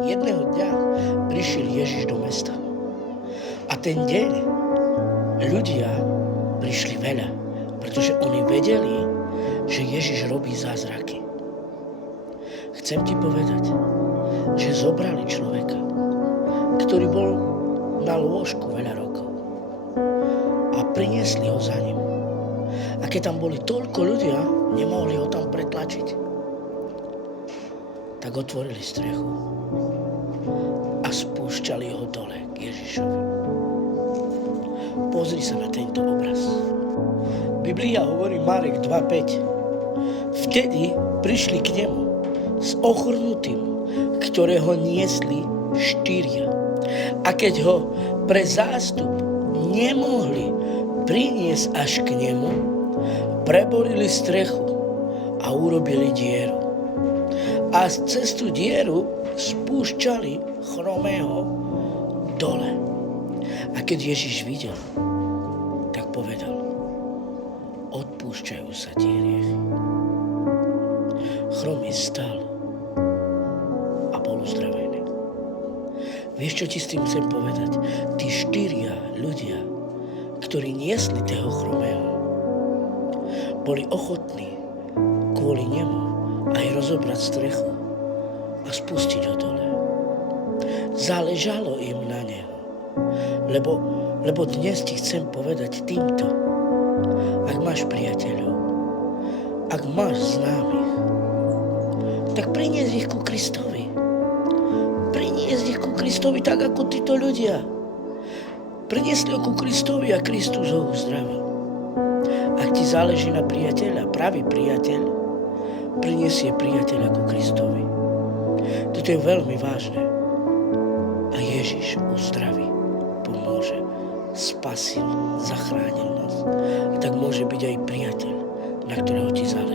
Jedného dňa prišiel Ježiš do mesta. A ten deň ľudia prišli veľa, pretože oni vedeli, že Ježiš robí zázraky. Chcem ti povedať, že zobrali človeka, ktorý bol na lôžku veľa rokov a priniesli ho za ním. A keď tam boli toľko ľudia, nemohli ho tam pretlačiť. Tak otvorili strechu a spúšťali ho dole k Ježišovi. Pozri sa na tento obraz. Biblia hovorí Marek 2.5. Vtedy prišli k nemu s ochrnutým, ktorého niesli 4. A keď ho pre zástup nemohli priniesť až k nemu, preborili strechu a urobili dieru. A cez tú dieru spúšťali chromého dole. A keď Ježiš videl, tak povedal: odpúšťajú sa tie hriechy. Chromý stal a bol uzdravený. Vieš, čo ti s tým chcem povedať? Tí 4 ľudia, ktorí niesli toho chromého, boli ochotní kvôli nemu aj rozobrať strechu a spustiť ho dole. Záležalo im na neho, lebo dnes ti chcem povedať týmto: ak máš priateľov, ak máš známych, tak prinies ich ku Kristovi. Prinies ich ku Kristovi tak, ako títo ľudia. Priniesli ho ku Kristovi a Kristus ho uzdravil. Ak ti záleží na priateľa, pravý priateľ priniesie priateľa ku Kristovi. Toto je veľmi vážne. A Ježiš uzdraví, pomôže, spasil, zachránil nás. A tak môže byť aj priateľ, na ktorého ti záleží.